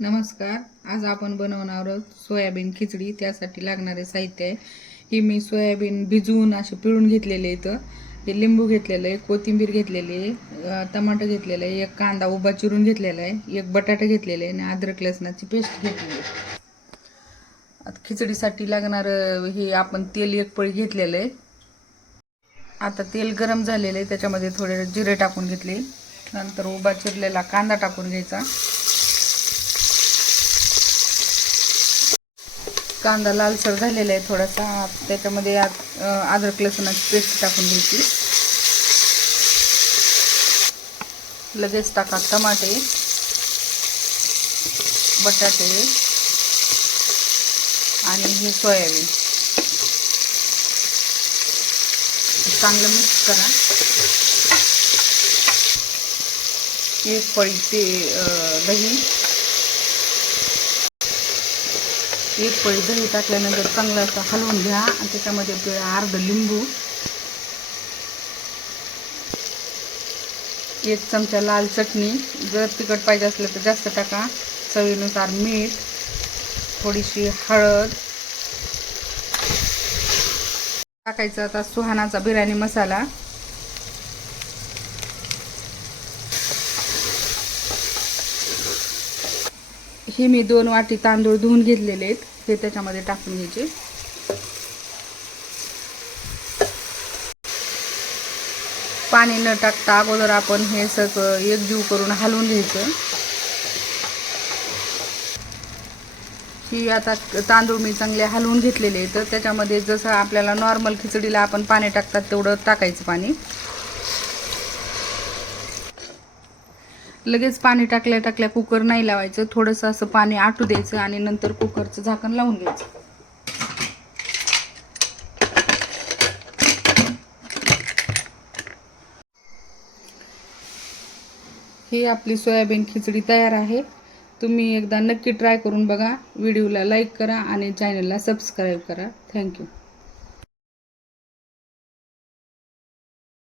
नमस्कार. आज आपण बनवणार आहोत सोयाबीन खिचडी. त्यासाठी लागणारे साहित्य आहे ही मी सोयाबीन भिजवून असे पिळून घेतलेले इथं. हे लिंबू घेतलेलं आहे, कोथिंबीर घेतलेली आहे, टमाटर घेतलेलं आहे, एक कांदा उभा चिरून घेतलेला आहे, एक बटाटा घेतलेला आहे आणि अद्रक लसणाची पेस्ट घेतलेली आहे. आता खिचडीसाठी लागणारं हे आपण तेल एक पळी घेतलेलं आहे. आता तेल गरम झालेलं आहे, त्याच्यामध्ये थोडे जिरे टाकून घेतले. नंतर उभा चिरलेला कांदा टाकून घ्यायचा. कांदा लालसर झालेला आहे थोडासा. त्याच्यामध्ये अद्रक लसणाची पेस्ट टाकून घ्यायची. लगेच टाका टमाटे, बटाटे आणि हे सोयाबीन. चांगलं मिक्स करा. एक पळी ते दही, एक पळी दही टाकल्यानंतर चांगलं असं हलवून घ्या आणि त्याच्यामध्ये अर्ध लिंबू, एक चमचा लाल चटणी, जर तिखट पाहिजे असलं तर जास्त टाका, चवीनुसार मीठ, थोडीशी हळद टाकायचा. आता सुहानाचा बिर्याणी मसाला, हे मी 2 वाटी तांदूळ धुवून घेतलेले आहेत, हे त्याच्यामध्ये टाकून घ्यायचे. पाणी न टाकता अगोदर आपण हे सगळं एकजीव करून हलवून घ्यायचं. ही आता तांदूळ मी चांगले हलवून घेतलेले आहेत. तर त्याच्यामध्ये जसं आपल्याला नॉर्मल खिचडीला आपण पाणी टाकतात तेवढं टाकायचं पाणी. लगेच पाणी टाकल्या कुकर नाही लावायचं. थोडंसं असं पाणी आटू द्यायचं आणि नंतर कुकरचं झाकण लावून घ्यायचं. ही आपली सोयाबीन खिचडी तयार आहे. तुम्ही एकदा नक्की ट्राय करून बघा. व्हिडिओला लाईक करा आणि चॅनलला सबस्क्राईब करा. थँक्यू.